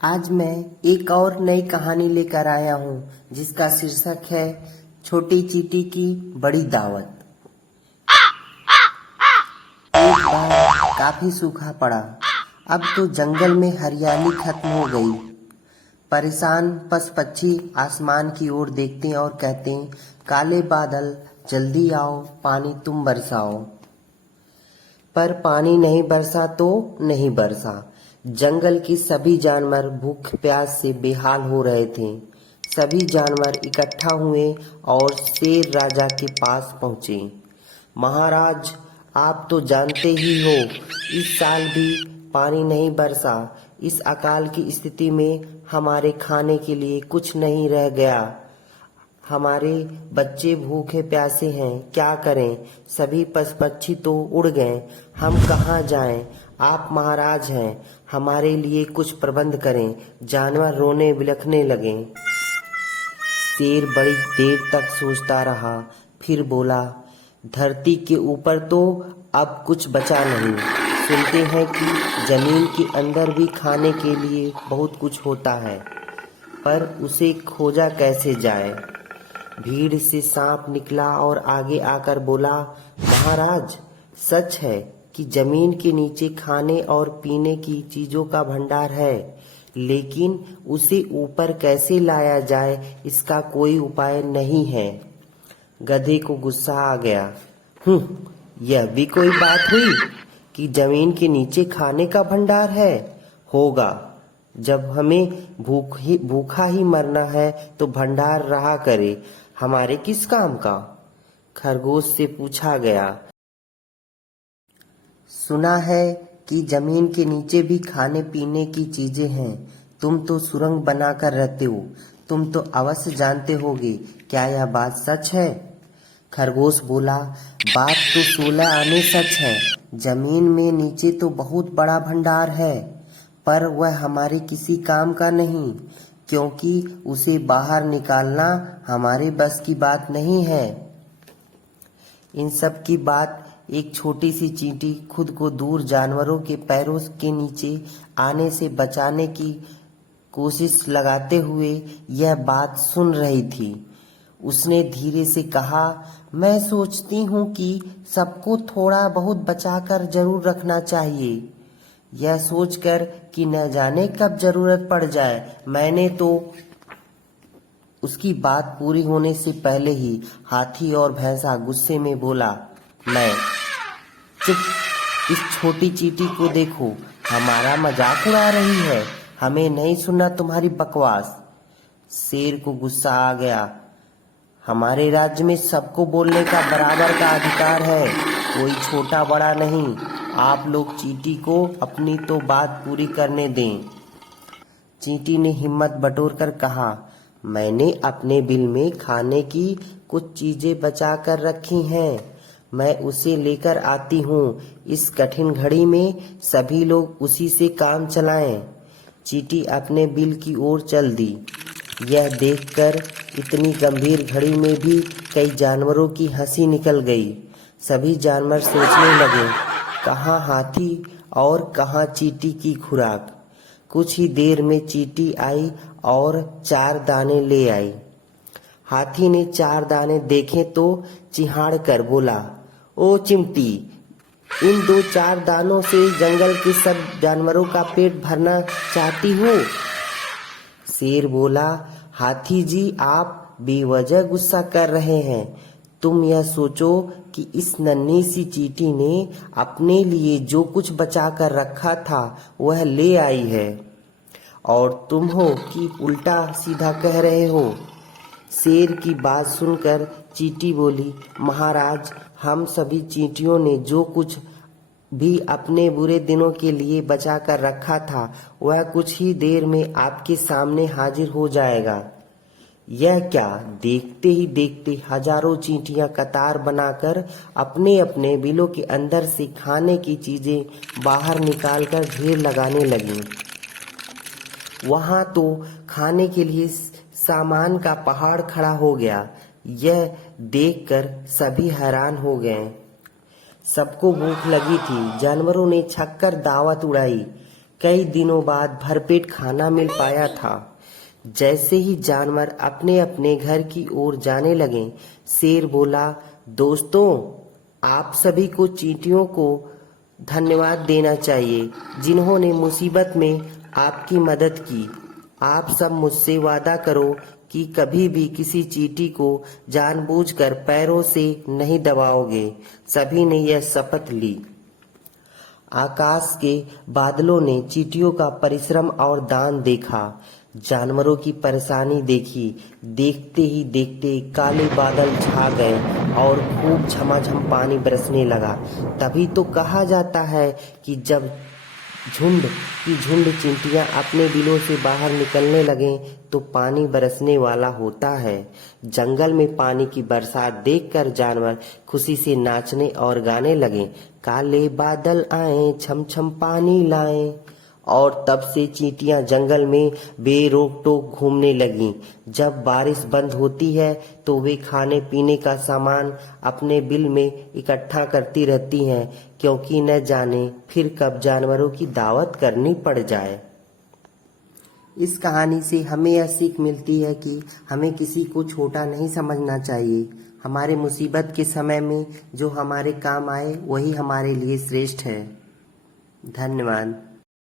आज मैं एक और नई कहानी लेकर आया हूँ जिसका शीर्षक है छोटी चींटी की बड़ी दावत। एक बार काफी सूखा पड़ा। अब तो जंगल में हरियाली खत्म हो गई। परेशान पशु पक्षी आसमान की ओर देखते और कहते, काले बादल जल्दी आओ, पानी तुम बरसाओ। पर पानी नहीं बरसा तो नहीं बरसा। जंगल के सभी जानवर भूख प्यास से बेहाल हो रहे थे। सभी जानवर इकट्ठा हुए और शेर राजा के पास पहुंचे। महाराज, आप तो जानते ही हो, इस साल भी पानी नहीं बरसा। इस अकाल की स्थिति में हमारे खाने के लिए कुछ नहीं रह गया। हमारे बच्चे भूखे प्यासे हैं, क्या करें? सभी पशु पक्षी तो उड़ गए, हम कहाँ जाएं? आप महाराज हैं, हमारे लिए कुछ प्रबंध करें। जानवर रोने बिलखने लगे। शेर बड़ी देर तक सोचता रहा, फिर बोला, धरती के ऊपर तो अब कुछ बचा नहीं। सुनते हैं कि जमीन के अंदर भी खाने के लिए बहुत कुछ होता है, पर उसे खोजा कैसे जाए? भीड़ से सांप निकला और आगे आकर बोला, महाराज, सच है कि जमीन के नीचे खाने और पीने की चीजों का भंडार है, लेकिन उसे ऊपर कैसे लाया जाए इसका कोई उपाय नहीं है। गधे को गुस्सा आ गया। यह भी कोई बात हुई कि जमीन के नीचे खाने का भंडार है? होगा, जब हमें भूखा ही मरना है तो भंडार रहा करे, हमारे किस काम का? खरगोश से पूछा गया। सुना है कि जमीन के नीचे भी खाने पीने की चीजें हैं। तुम तो सुरंग बनाकर रहते हो, तुम तो अवश्य जानते होगे, क्या यह बात सच है? खरगोश बोला, बात तो 16 आने सच है। जमीन में नीचे तो बहुत बड़ा भंडार है, पर वह हमारे किसी काम का नहीं, क्योंकि उसे बाहर निकालना हमारे बस की बात नहीं है। इन सब की बात एक छोटी सी चींटी खुद को दूर जानवरों के पैरों के नीचे आने से बचाने की कोशिश लगाते हुए यह बात सुन रही थी। उसने धीरे से कहा, मैं सोचती हूँ कि सबको थोड़ा बहुत बचाकर जरूर रखना चाहिए। यह सोचकर कि न जाने कब जरूरत पड़ जाए, मैंने तो उसकी बात पूरी होने से पहले ही हाथी और भैंसा गुस्से में बोला, मैं चुप, इस छोटी चींटी को देखो, हमारा मजाक उड़ा रही है, हमें नहीं सुनना तुम्हारी बकवास। शेर को गुस्सा आ गया। हमारे राज्य में सबको बोलने का बराबर का अधिकार है, कोई छोटा बड़ा नहीं। आप लोग चींटी को अपनी तो बात पूरी करने दें। चींटी ने हिम्मत बटोरकर कहा, मैंने अपने बिल में खाने की कुछ चीजें बचा कर रखी हैं, मैं उसे लेकर आती हूँ। इस कठिन घड़ी में सभी लोग उसी से काम चलाएं। चींटी अपने बिल की ओर चल दी। यह देखकर इतनी गंभीर घड़ी में भी कई जानवरों की हंसी निकल गई। सभी जानवर सोचने लगे, कहाँ हाथी और कहाँ चींटी की खुराक। कुछ ही देर में चींटी आई और 4 दाने ले आई। हाथी ने 4 दाने देखे तो चिहाड़ कर बोला, ओ चिमटी, इन 2-4 दानों से जंगल के सब जानवरों का पेट भरना चाहती हो? शेर बोला, हाथी जी, आप बेवजह गुस्सा कर रहे हैं। तुम यह सोचो कि इस नन्ही सी चींटी ने अपने लिए जो कुछ बचा कर रखा था वह ले आई है, और तुम हो कि उल्टा सीधा कह रहे हो। शेर की बात सुनकर चींटी बोली, महाराज, हम सभी चींटियों ने जो कुछ भी अपने बुरे दिनों के लिए बचा कर रखा था वह कुछ ही देर में आपके सामने हाजिर हो जाएगा। यह क्या, देखते ही देखते हजारों चींटियां कतार बनाकर अपने अपने बिलों के अंदर से खाने की चीजें बाहर निकालकर ढेर लगाने लगीं। वहां तो खाने के लिए सामान का पहाड़ खड़ा हो गया। यह देखकर सभी हैरान हो गए। सबको भूख लगी थी। जानवरों ने छक्कर दावत उड़ाई। कई दिनों बाद भरपेट खाना मिल पाया था। जैसे ही जानवर अपने अपने घर की ओर जाने लगे, शेर बोला, दोस्तों, आप सभी को चींटियों को धन्यवाद देना चाहिए जिन्होंने मुसीबत में आपकी मदद की। आप सब मुझसे वादा करो कि कभी भी किसी चींटी को जानबूझकर पैरों से नहीं दबाओगे। सभी ने यह शपथ ली। आकाश के बादलों ने चींटियों का परिश्रम और दान देखा, जानवरों की परेशानी देखी। देखते ही देखते काले बादल छा गए और खूब झमाझम पानी बरसने लगा। तभी तो कहा जाता है कि जब झुंड चींटियां अपने बिलों से बाहर निकलने लगें तो पानी बरसने वाला होता है। जंगल में पानी की बरसात देखकर जानवर खुशी से नाचने और गाने लगे। काले बादल आए, छम छम पानी लाए। और तब से चींटियां जंगल में बेरोक टोक घूमने लगीं। जब बारिश बंद होती है तो वे खाने पीने का सामान अपने बिल में इकट्ठा करती रहती हैं, क्योंकि न जाने फिर कब जानवरों की दावत करनी पड़ जाए। इस कहानी से हमें यह सीख मिलती है कि हमें किसी को छोटा नहीं समझना चाहिए। हमारे मुसीबत के समय में जो हमारे काम आए वही हमारे लिए श्रेष्ठ है। धन्यवाद।